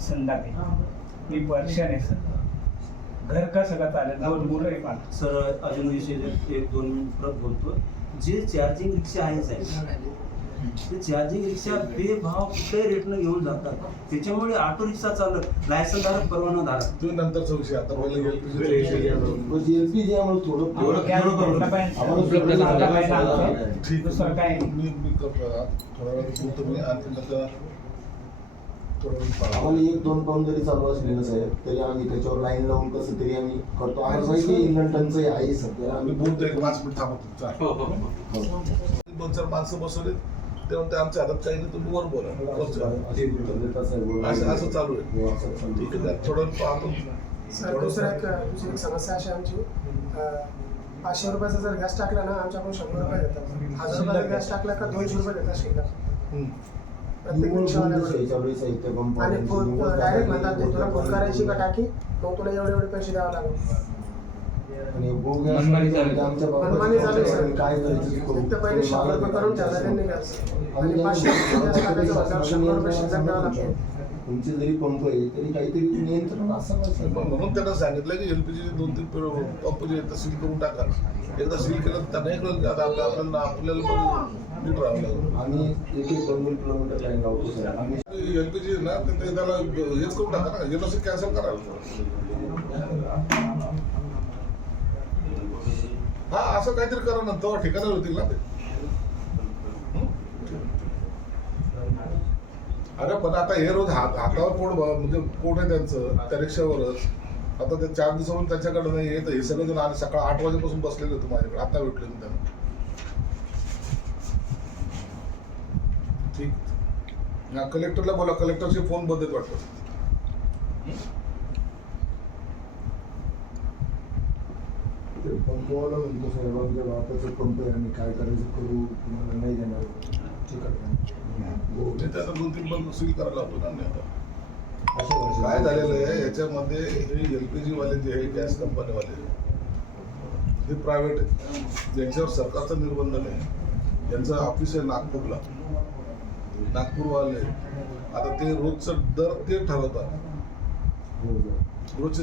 संध्याकाळी मी पर्शन आहे सर. घर का सगळं चालेल, दोन मुलं आहे मला. सर अजून विषय एक दोन मिनिट परत बोलतो. जे चार्जिंग रिक्षा आहे साहेब, ते चार्जिंग रिक्षा बेभाव कुठल्याही रेटनं घेऊन जातात. त्याच्यामुळे ऑटो रिक्षा चालक लायसनधारक परवानाधारक तुम्ही नंतरचा विषय. आता पहिलं एलपीजी आम्हाला थोडं ठीक दुसरं काय नाही. मी करतो थोडा वेळ बोलतो मी आणि नंतर थोडं आम्हाला 1-2 पाऊंड जरी चालू असले ना साहेब, तरी आम्ही त्याच्यावर लाईन लावून कसं तरी आम्ही करतो. आम्हाला माहिती इंधन टंचाई आहे सध्या. आम्ही बोलतो एक 5 मिनिट थांबतो. हो. 2-4 माणसं बसवले ते म्हणते आमच्या हातात काही नाही, तुम्ही वर बोला. असं चालू आहे. ठीक आहे, थोडं पाहतो. सर दुसरी एक समस्या अशी आमची, 500 रुपयाचा जर गॅस टाकला ना आमच्याकडून 100 रुपये घेतात. 1000 रुपयाचा गॅस टाकला का 200 रुपये घेतात शिल्लक प्रत्येक रिक्षावाल्याकडून. आणि डायरेक्ट म्हणतात ते तुला फोन करायची का टाकी, मग तुला एवढे पैसे द्यावे लागेल. मनमानी चालू आहे. काय करायचं एक तर पहिले 100 रुपये करून ठेवला त्यांनी गॅस, आणि 500 गॅस टाकायचं म्हटल्यावर 100 रुपये शिल्लक द्यावं लागतं. तुमचे जरी पंप आहे तरी काहीतरी नियंत्रण असावं. म्हणून त्यांना सांगितलं की एलपीजी 2-3 पंप जे आहेत सील करून टाका. एकदा सील केलं तर त्यांनाही कळलं की आता आपल्याला नीट राहावं लागेल. आम्ही 1-2 किलोमीटर लाईन लावतो सर. आम्ही एलपीजी ना ते त्याला हेच करून टाका ना, एनओसी कॅन्सल करा. हा असं काहीतरी करा ना, तेव्हा ठिकाणी होतील ना ते. अरे पण आता हे रोज हातावर पोट म्हणजे पोट आहे त्यांचं त्या रिक्षावरच. आता ते 4 दिवसावरून त्यांच्याकडे नाही येत. हे सगळे जण आले सकाळ 8 वाजेपासून बसलेले होते माझ्याकडे. आता भेटले मी त्यांना. ठीक, कलेक्टरला बोला. कलेक्टरचे फोन बंद आहेत वाटतं. पंपवाला म्हणतो साहेब आमच्या बापाचं पंप आहे, आम्ही काय करायचं करू, तुम्हाला नाही देणार. ठीक आहे, ते आता 2-3 बंद सील करायला होतो ना. आता असं काय झालेलं आहे याच्यामध्ये, हे एलपीजी वाले जे आहे गॅस कंपनीवाले हे प्रायव्हेट आहे. ज्यांच्यावर सरकारचा निर्बंध नाही. यांचं ऑफिस आहे नागपूरला. नागपूरवाले आता ते रोजचं दर ते ठरवतात. रोजचे